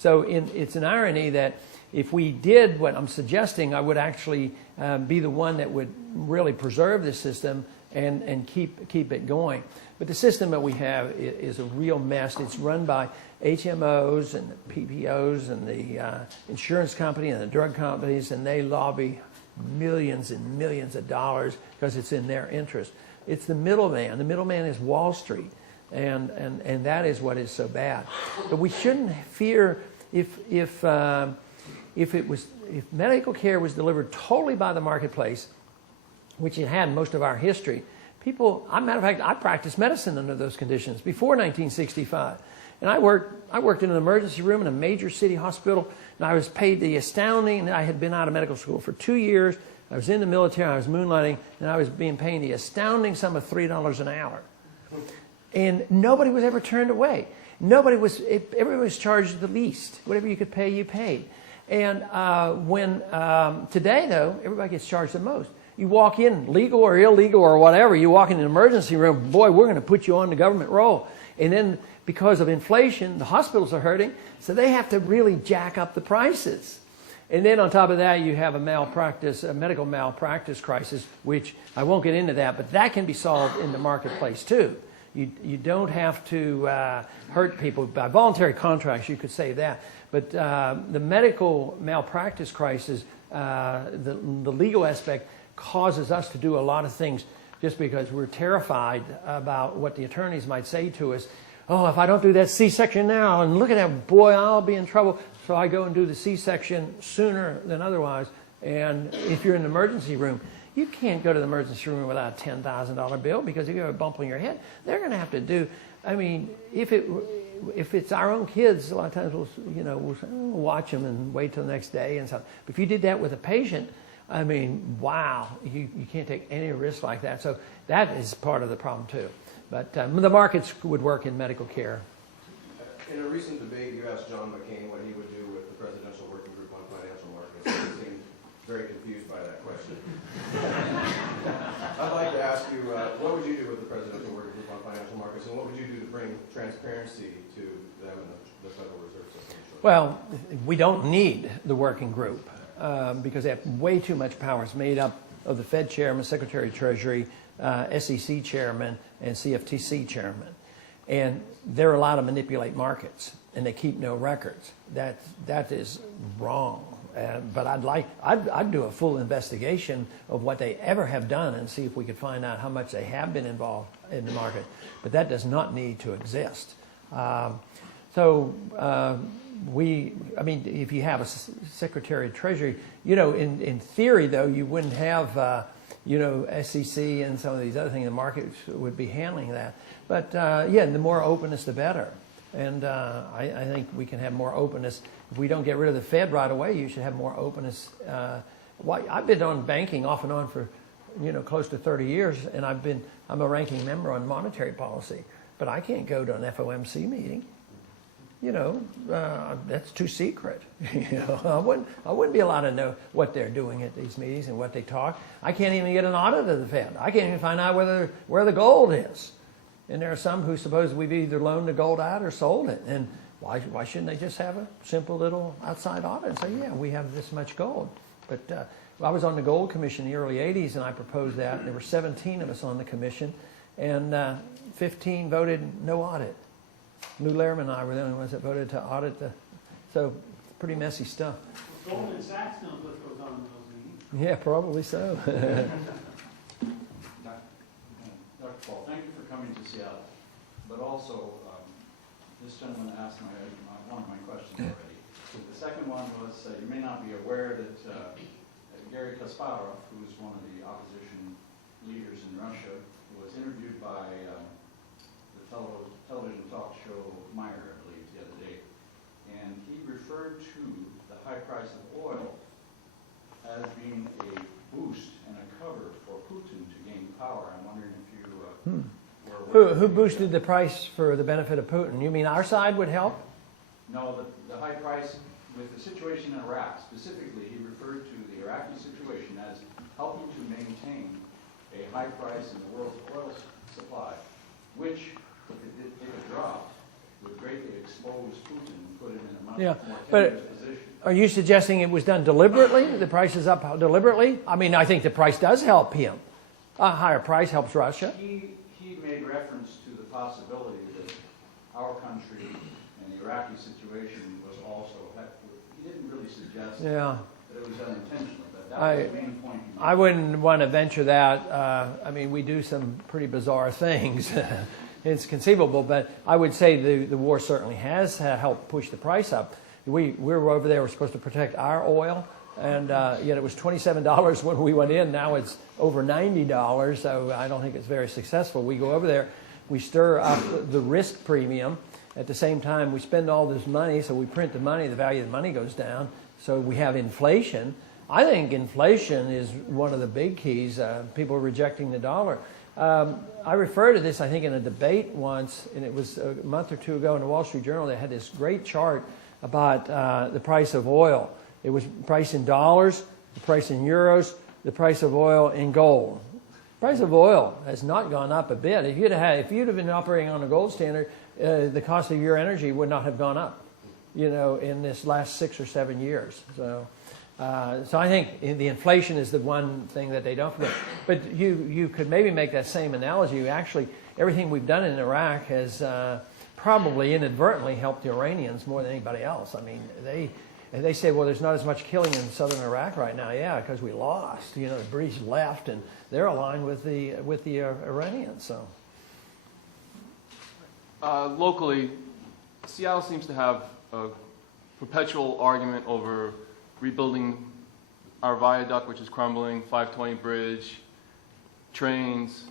So it's an irony that if we did what I'm suggesting, I would actually be the one that would really preserve the system and keep it going. But the system that we have is a real mess. It's run by HMOs and the PPOs and the insurance company and the drug companies, and they lobby millions and millions of dollars because it's in their interest. It's the middleman. The middleman is Wall Street, and that is what is so bad. But we shouldn't fear if medical care was delivered totally by the marketplace, which it had in most of our history. People, as a matter of fact, I practiced medicine under those conditions before 1965. And I worked in an emergency room in a major city hospital, and I was paid the astounding, I had been out of medical school for 2 years, I was in the military, I was moonlighting, and I was being paid the astounding sum of $3 an hour. And nobody was ever turned away. Everybody was charged the least. Whatever you could pay, you paid. And today, though, everybody gets charged the most. You walk in, legal or illegal or whatever, you walk in an emergency room, boy, we're going to put you on the government roll. And then because of inflation, the hospitals are hurting, so they have to really jack up the prices. And then on top of that, you have a medical malpractice crisis, which I won't get into that, but that can be solved in the marketplace too. You don't have to hurt people. By voluntary contracts, you could save that. But the medical malpractice crisis, the legal aspect, causes us to do a lot of things just because we're terrified about what the attorneys might say to us. Oh, if I don't do that C-section now, and look at that, boy, I'll be in trouble. So I go and do the C-section sooner than otherwise. And if you're in an emergency room, you can't go to the emergency room without a $10,000 bill, because if you have a bump on your head, they're going to have to do. I mean, if it's our own kids, a lot of times we'll watch them and wait till the next day and stuff. But if you did that with a patient, I mean, wow, you can't take any risk like that. So that is part of the problem too. But the markets would work in medical care. In a recent debate, you asked John McCain what he would do with the Presidential Working Group on Financial Markets. He seemed very confused by that question. I'd like to ask you, what would you do with the Presidential Working Group on Financial Markets, and what would you do to bring transparency to them and the Federal Reserve System? Well, we don't need the working group because they have way too much power. It's made up of the Fed chairman, Secretary of Treasury, SEC chairman, and CFTC chairman. And they're allowed to manipulate markets, and they keep no records. That is wrong. But I'd do a full investigation of what they ever have done and see if we could find out how much they have been involved in the market. But that does not need to exist. I mean, if you have a Secretary of Treasury, in theory, though, you wouldn't have, SEC and some of these other things. The markets would be handling that. But, the more openness, the better. And I think we can have more openness. If we don't get rid of the Fed right away, you should have more openness. I've been on banking off and on for, close to 30 years, and I'm a ranking member on monetary policy. But I can't go to an FOMC meeting. That's too secret. I wouldn't be allowed to know what they're doing at these meetings and what they talk. I can't even get an audit of the Fed. I can't even find out where the gold is. And there are some who suppose we've either loaned the gold out or sold it. And why shouldn't they just have a simple little outside audit and say, yeah, we have this much gold? But I was on the Gold Commission in the early 80s, and I proposed that. There were 17 of us on the commission, and 15 voted no audit. Lou Lehrman and I were the only ones that voted to audit so pretty messy stuff. Well, Goldman Sachs knows what goes on in those meetings. Yeah, probably so. Dr. Paul, thank you for coming to Seattle. But also, this gentleman asked one of my questions already. The second one was, you may not be aware that Garry Kasparov, who is one of the opposition leaders in Russia, was interviewed by the television talk show Meyer, I believe, the other day. And he referred to the high price of oil as being a boost and a cover for Putin to gain power. I'm wondering if you Who boosted the price for the benefit of Putin? You mean our side would help? No, the high price with the situation in Iraq. Specifically, he referred to the Iraqi situation as helping to maintain a high price in the world's oil supply, which, if it dropped, would greatly expose Putin and put him in a much Yeah, more but tenuous position. are you suggesting it was done deliberately? The price is up deliberately? I mean, I think the price does help him. A higher price helps Russia. He made reference to the possibility that our country and the Iraqi situation was also, he didn't really suggest Yeah. that it was done intentionally, but that was the main point he made. I wouldn't want to venture that. I mean, we do some pretty bizarre things. It's conceivable, but I would say the war certainly has helped push the price up. We were over there, we're supposed to protect our oil, and yet it was $27 when we went in. Now it's over $90, so I don't think it's very successful. We go over there, we stir up the risk premium. At the same time, we spend all this money, so we print the money, the value of the money goes down, so we have inflation. I think inflation is one of the big keys. People are rejecting the dollar. I referred to this, I think, in a debate once, and it was a month or two ago in the Wall Street Journal. They had this great chart about the price of oil. It was price in dollars, the price in euros, the price of oil in gold. The price of oil has not gone up a bit. If you'd have been operating on a gold standard, the cost of your energy would not have gone up, in this last 6 or 7 years. So I think the inflation is the one thing that they don't forget. But you could maybe make that same analogy. Actually, everything we've done in Iraq has probably inadvertently helped the Iranians more than anybody else. I mean, they say, well, there's not as much killing in southern Iraq right now. Yeah, because we lost. The British left, and they're aligned with the Iranians. So locally, Seattle seems to have a perpetual argument over rebuilding our viaduct, which is crumbling, 520 bridge, trains,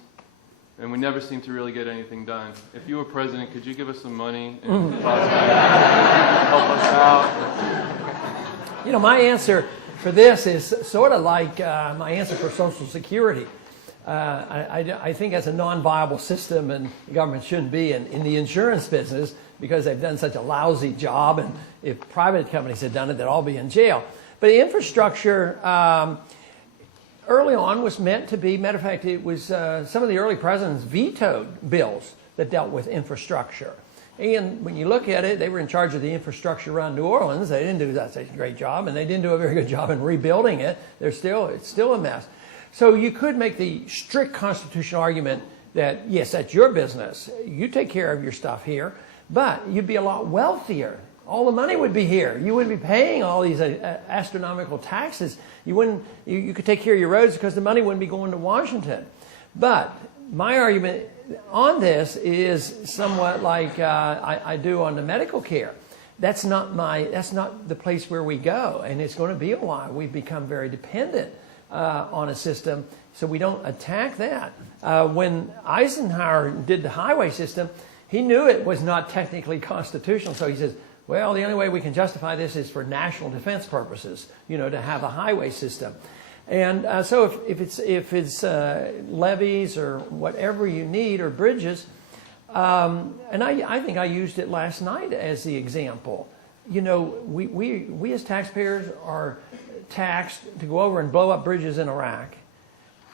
and we never seem to really get anything done. If you were president, could you give us some money and possibly help us out? My answer for this is sort of like my answer for Social Security. I think that's a non-viable system, and the government shouldn't be in the insurance business because they've done such a lousy job, and if private companies had done it, they'd all be in jail. But infrastructure early on was meant to be, matter of fact, it was some of the early presidents vetoed bills that dealt with infrastructure. And when you look at it, they were in charge of the infrastructure around New Orleans. They didn't do that such a great job, and they didn't do a very good job in rebuilding it. It's still a mess. So you could make the strict constitutional argument that, yes, that's your business. You take care of your stuff here, but you'd be a lot wealthier. All the money would be here. You wouldn't be paying all these astronomical taxes. You could take care of your roads because the money wouldn't be going to Washington. But my argument on this is somewhat like I do on the medical care. That's not the place where we go, and it's going to be a while. We've become very dependent on a system, so we don't attack that. When Eisenhower did the highway system, he knew it was not technically constitutional, so he says, well, the only way we can justify this is for national defense purposes, to have a highway system. And so if it's levees or whatever you need or bridges, and I think I used it last night as the example. We as taxpayers are taxed to go over and blow up bridges in Iraq.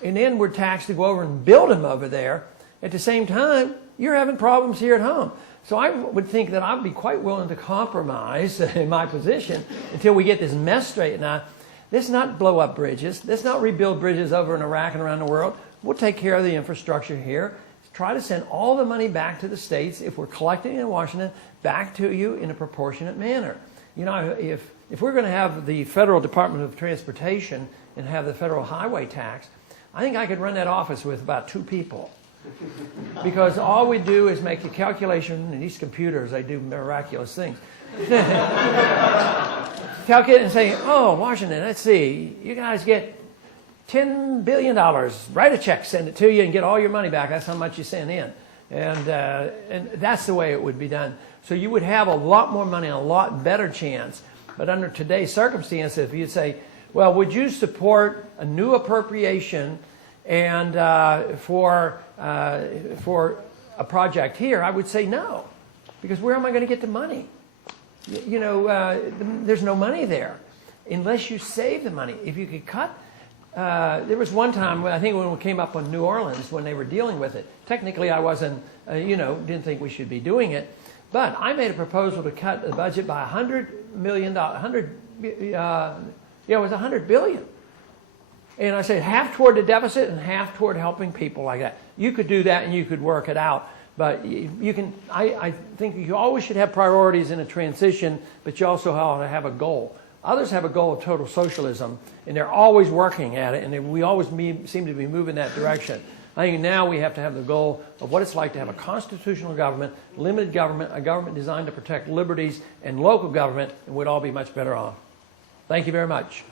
And then we're taxed to go over and build them over there. At the same time, you're having problems here at home. So I would think that I'd be quite willing to compromise in my position until we get this mess straightened out. Let's not blow up bridges. Let's not rebuild bridges over in Iraq and around the world. We'll take care of the infrastructure here. Try to send all the money back to the states, if we're collecting it in Washington, back to you in a proportionate manner. If we're going to have the Federal Department of Transportation and have the federal highway tax, I think I could run that office with about 2 people. Because all we do is make a calculation, and these computers, they do miraculous things. Calculate and say, oh, Washington, let's see, you guys get $10 billion. Write a check, send it to you, and get all your money back. That's how much you send in. And that's the way it would be done. So you would have a lot more money and a lot better chance. But under today's circumstance, if you'd say, well, would you support a new appropriation and for a project here, I would say no. Because where am I going to get the money? There's no money there unless you save the money. If you could cut, there was one time, I think when we came up on New Orleans, when they were dealing with it. Technically, I wasn't, didn't think we should be doing it. But I made a proposal to cut the budget by $100 million, it was $100 billion. And I said half toward the deficit and half toward helping people like that. You could do that and you could work it out. But you can, I think you always should have priorities in a transition, but you also ought to have a goal. Others have a goal of total socialism, and they're always working at it, and we always seem to be moving that direction. I think now we have to have the goal of what it's like to have a constitutional government, limited government, a government designed to protect liberties, and local government, and we'd all be much better off. Thank you very much.